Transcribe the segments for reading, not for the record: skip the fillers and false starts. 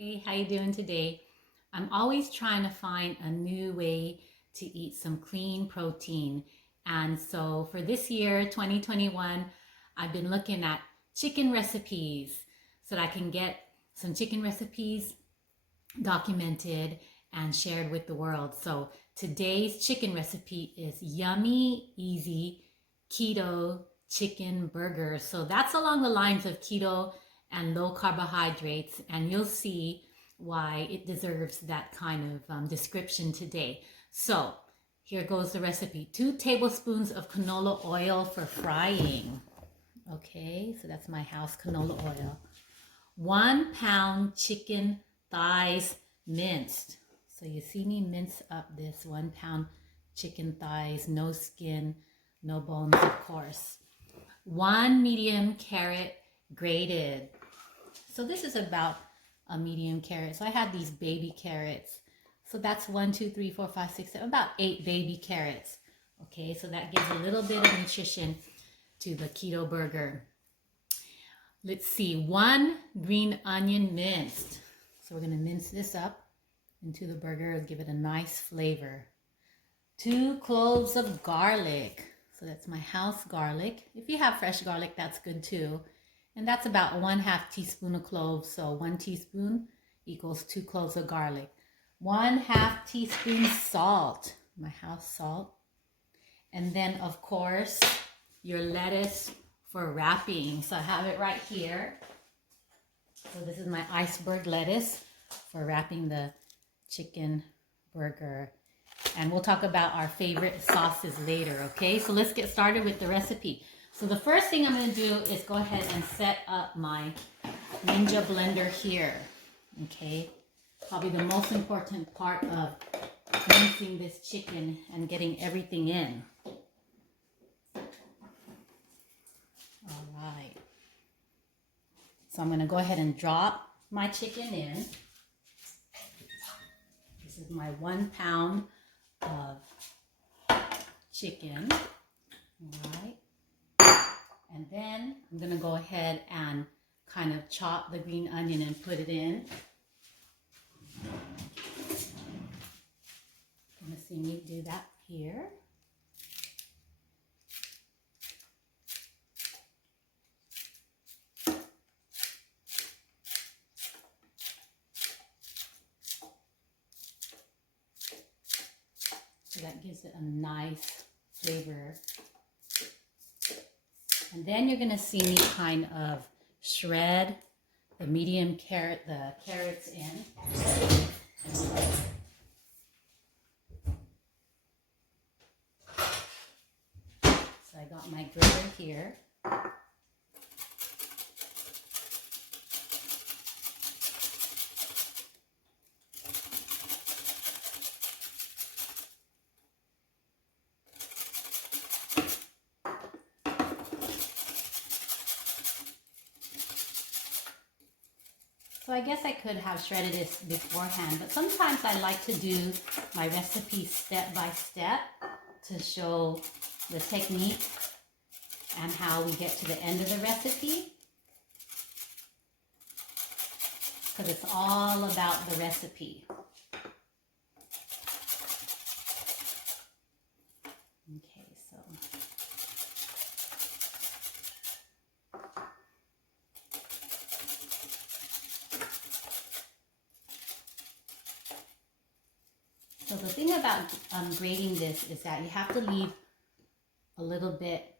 Hey, how you doing today? I'm always trying to find a new way to eat some clean protein. And so for this year, 2021, I've been looking at chicken recipes so that I can get some chicken recipes documented and shared with the world. So today's chicken recipe is yummy, easy keto chicken burgers. So that's along the lines of keto and low carbohydrates, and you'll see why it deserves that kind of description today. So here goes the recipe. 2 tablespoons of canola oil for frying. Okay, so that's my house canola oil. 1 pound chicken thighs minced. So you see me mince up this 1 pound chicken thighs, no skin, no bones, of course. 1 medium carrot grated. So this is about a medium carrot. So I had these baby carrots. So that's 1, 2, 3, 4, 5, 6, 7, about 8 baby carrots. Okay, so that gives a little bit of nutrition to the keto burger. Let's see, 1 green onion minced. So we're gonna mince this up into the burger and give it a nice flavor. 2 cloves of garlic. So that's my house garlic. If you have fresh garlic, that's good too. And that's about 1/2 teaspoon of cloves. So 1 teaspoon equals 2 cloves of garlic. 1/2 teaspoon salt, my house salt. And then of course, your lettuce for wrapping. So I have it right here. So this is my iceberg lettuce for wrapping the chicken burger. And we'll talk about our favorite sauces later, okay? So let's get started with the recipe. So the first thing I'm gonna do is go ahead and set up my Ninja blender here, okay? Probably the most important part of mincing this chicken and getting everything in. All right. So I'm gonna go ahead and drop my chicken in. This is my 1 pound of chicken, all right? And then I'm gonna go ahead and kind of chop the green onion and put it in. You're gonna see me do that here. So that gives it a nice flavor. And then you're gonna see me kind of shred the medium carrot, the carrots in. So I got my grater here. So I guess I could have shredded this beforehand, but sometimes I like to do my recipe step by step to show the technique and how we get to the end of the recipe. Because it's all about the recipe. Okay, so. So the thing about grating this is that you have to leave a little bit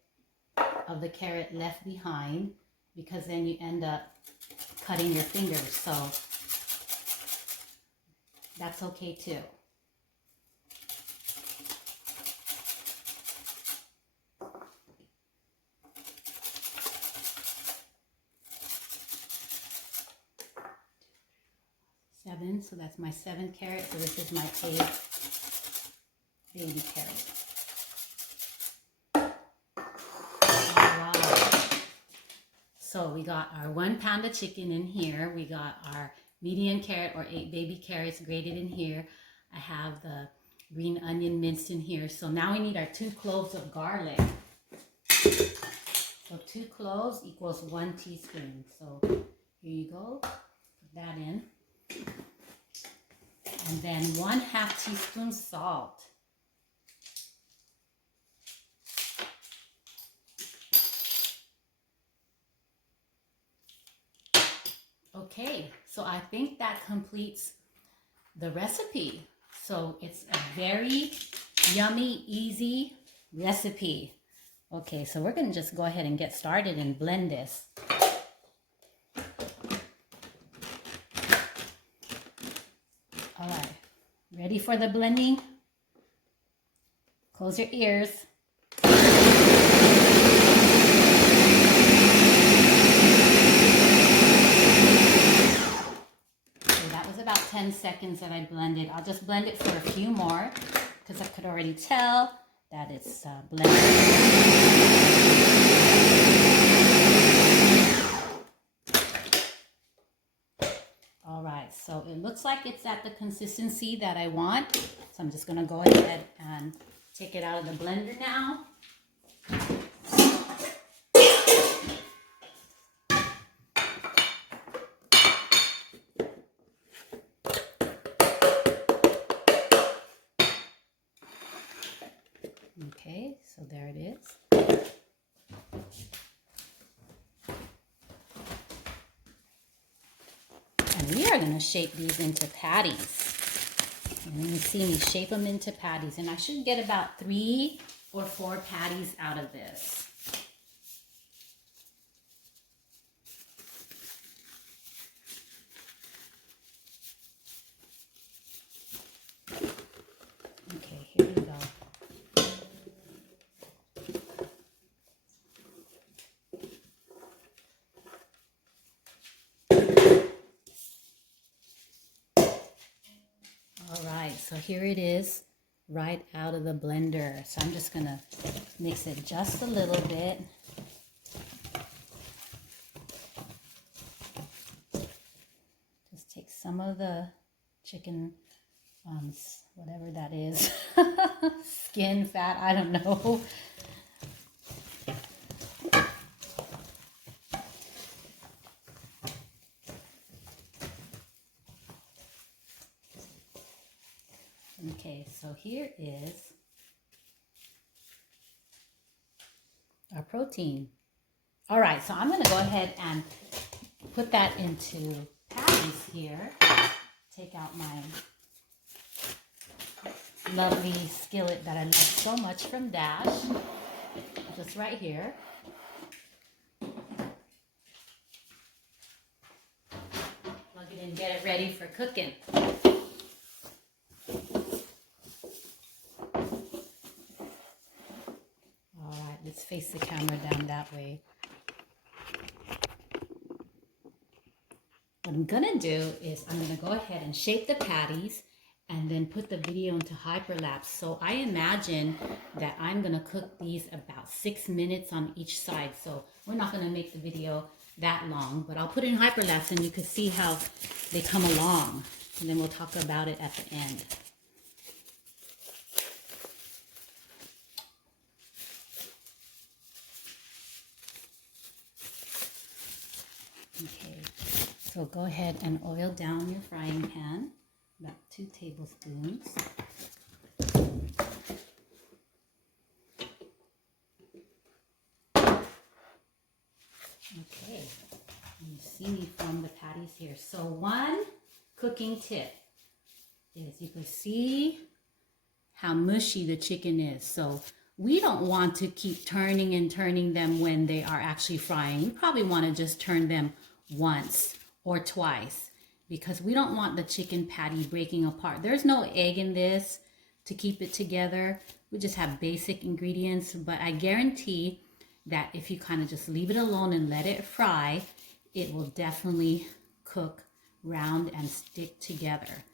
of the carrot left behind, because then you end up cutting your fingers. So that's okay too. Seven, so that's my 7th carrot. So this is my 8th baby carrot. All right. So we got our 1 pound of chicken in here. We got our medium carrot or 8 baby carrots grated in here. I have the green onion minced in here. So now we need our 2 cloves of garlic. So 2 cloves equals 1 teaspoon. So here you go. Put that in. And then 1/2 teaspoon salt. Okay, so I think that completes the recipe. So it's a very yummy, easy recipe. Okay, so we're gonna just go ahead and get started and blend this. All right, ready for the blending? Close your ears. About 10 seconds that I blended. I'll just blend it for a few more because I could already tell that it's blended. All right, so it looks like it's at the consistency that I want. So I'm just gonna go ahead and take it out of the blender now. Okay, so there it is. And we are going to shape these into patties. And you see me shape them into patties. And I should get about 3 or 4 patties out of this. Okay, here we go. So here it is right out of the blender. So I'm just gonna mix it just a little bit. Just take some of the chicken, whatever that is, skin, fat, I don't know. Okay, so here is our protein. All right, so I'm going to go ahead and put that into patties here. Take out my lovely skillet that I love so much from Dash. Just right here. Plug it in, get it ready for cooking. Let's face the camera down that way. What I'm gonna do is I'm gonna go ahead and shape the patties and then put the video into hyperlapse. So I imagine that I'm gonna cook these about 6 minutes on each side. So we're not gonna make the video that long, but I'll put it in hyperlapse and you can see how they come along. And then we'll talk about it at the end. Okay, so go ahead and oil down your frying pan, about 2 tablespoons. Okay, you see me from the patties here. So one cooking tip is you can see how mushy the chicken is. So we don't want to keep turning and turning them when they are actually frying. You probably want to just turn them once or twice because we don't want the chicken patty breaking apart. There's no egg in this to keep it together. We just have basic ingredients, but I guarantee that if you kind of just leave it alone and let it fry, it will definitely cook round and stick together.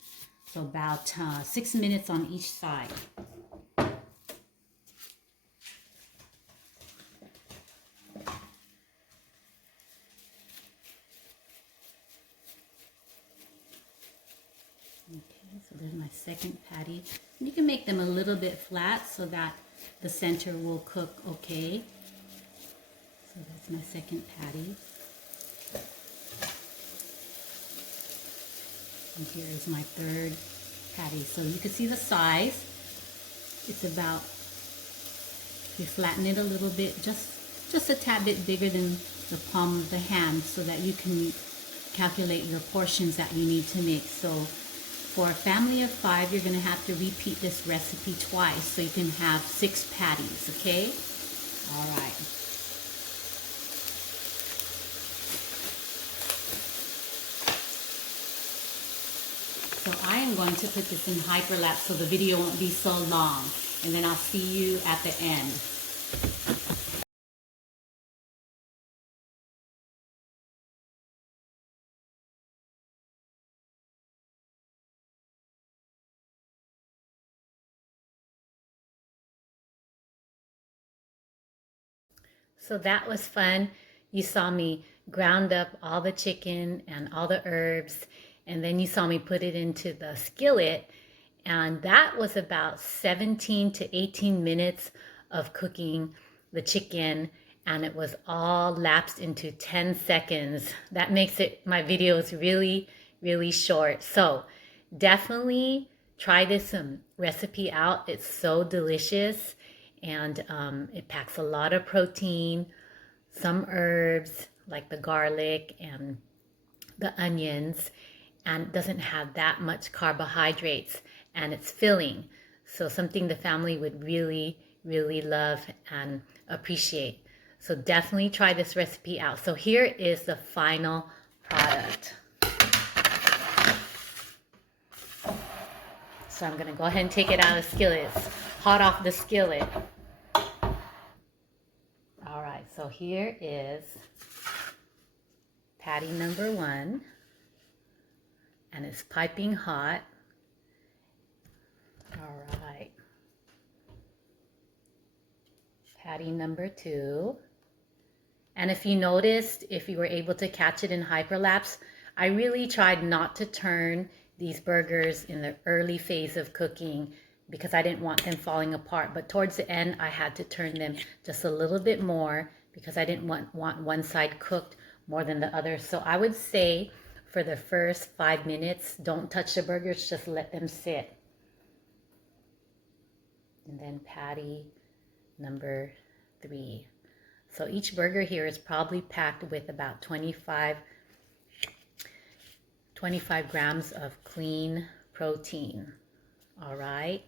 So about 6 minutes on each side. Okay, so there's my second patty. You can make them a little bit flat so that the center will cook okay. So that's my second patty. And here is my third patties. So you can see the size. It's about, you flatten it a little bit, just a tad bit bigger than the palm of the hand, so that you can calculate your portions that you need to make. So for a family of 5, you're going to have to repeat this recipe twice, so you can have 6 patties, okay? All right. So I am going to put this in hyperlapse so the video won't be so long, and then I'll see you at the end. So that was fun. You saw me ground up all the chicken and all the herbs, and then you saw me put it into the skillet, and that was about 17 to 18 minutes of cooking the chicken, and it was all lapsed into 10 seconds. That makes it, my videos really, really short. So definitely try this recipe out. It's so delicious, and it packs a lot of protein, some herbs like the garlic and the onions, and doesn't have that much carbohydrates, and it's filling. So something the family would really, really love and appreciate. So definitely try this recipe out. So here is the final product. So I'm gonna go ahead and take it out of the skillet. It's hot off the skillet. All right, so here is patty number 1, and it's piping hot. All right. Patty number 2. And if you noticed, if you were able to catch it in hyperlapse, I really tried not to turn these burgers in the early phase of cooking because I didn't want them falling apart. But towards the end, I had to turn them just a little bit more because I didn't want one side cooked more than the other. So I would say for the first 5 minutes, don't touch the burgers, just let them sit. And then patty number 3. So each burger here is probably packed with about 25 grams of clean protein. All right.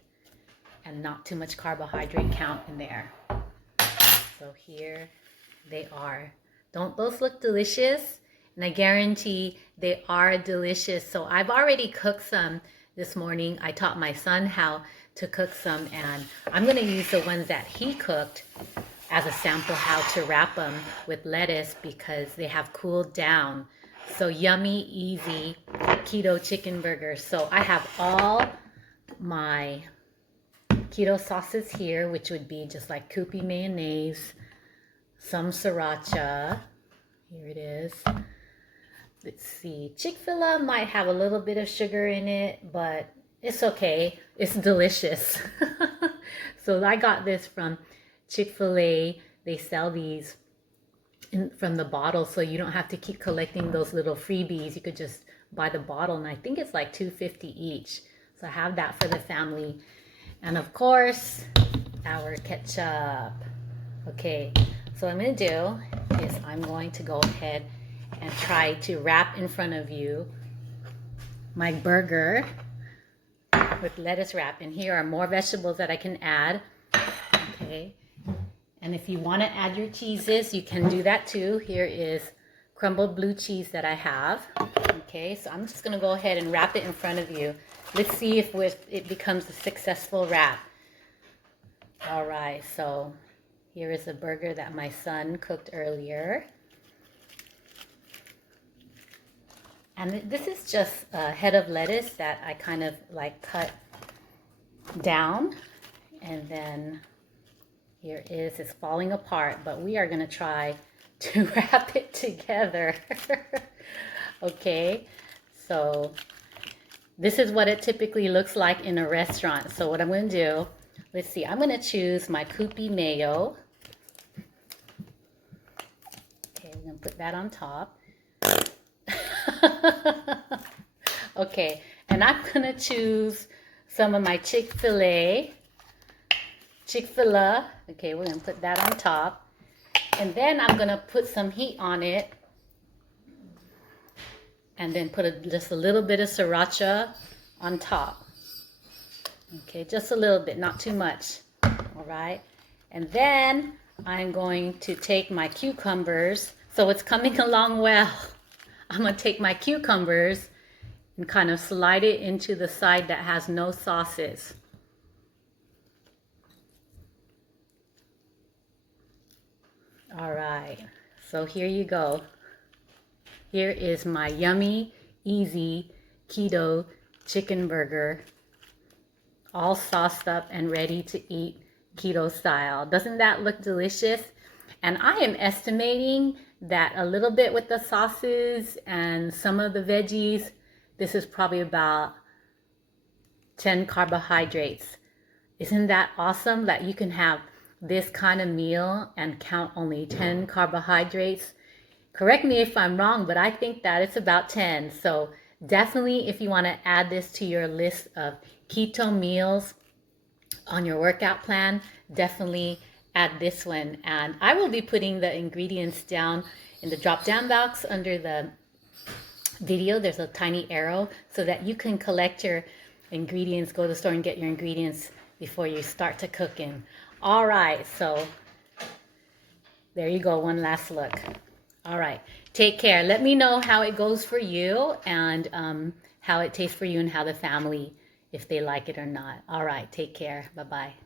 And not too much carbohydrate count in there. So here they are. Don't those look delicious? And I guarantee they are delicious. So I've already cooked some this morning. I taught my son how to cook some, and I'm going to use the ones that he cooked as a sample how to wrap them with lettuce because they have cooled down. So yummy, easy keto chicken burgers. So I have all my keto sauces here, which would be just like Kewpie mayonnaise, some sriracha. Here it is. Let's see. Chick-fil-A might have a little bit of sugar in it, but it's okay. It's delicious. So I got this from Chick-fil-A. They sell these from the bottle, so you don't have to keep collecting those little freebies. You could just buy the bottle, and I think it's like $2.50 each. So I have that for the family. And of course, our ketchup. Okay, so what I'm going to do is I'm going to go ahead and try to wrap in front of you my burger with lettuce wrap. And here are more vegetables that I can add. Okay, and if you want to add your cheeses, you can do that too. Here is crumbled blue cheese that I have. Okay, so I'm just going to go ahead and wrap it in front of you. Let's see if it becomes a successful wrap. All right, so here is a burger that my son cooked earlier. And this is just a head of lettuce that I kind of like cut down. And then here it's falling apart, but we are going to try to wrap it together. Okay, so this is what it typically looks like in a restaurant. So what I'm going to do, let's see, I'm going to choose my Kewpie mayo. Okay, we're going to put that on top. Okay, and I'm going to choose some of my Chick-fil-A. Okay, we're gonna put that on top. And then I'm gonna put some heat on it. And then put just a little bit of sriracha on top. Okay, just a little bit, not too much. All right. And then I'm going to take my cucumbers. So it's coming along well. I'm going to take my cucumbers and kind of slide it into the side that has no sauces. All right. So here you go. Here is my yummy, easy keto chicken burger, all sauced up and ready to eat keto style. Doesn't that look delicious? And I am estimating that a little bit with the sauces and some of the veggies, this is probably about 10 carbohydrates. Isn't that awesome that you can have this kind of meal and count only 10 carbohydrates? Correct me if I'm wrong, but I think that it's about 10. So definitely if you want to add this to your list of keto meals on your workout plan, definitely add this one. And I will be putting the ingredients down in the drop down box under the video. There's a tiny arrow so that you can collect your ingredients, go to the store and get your ingredients before you start to cooking. All right, so there you go, one last look. All right, take care. Let me know how it goes for you and how it tastes for you and how the family, if they like it or not. All right, take care. Bye-bye.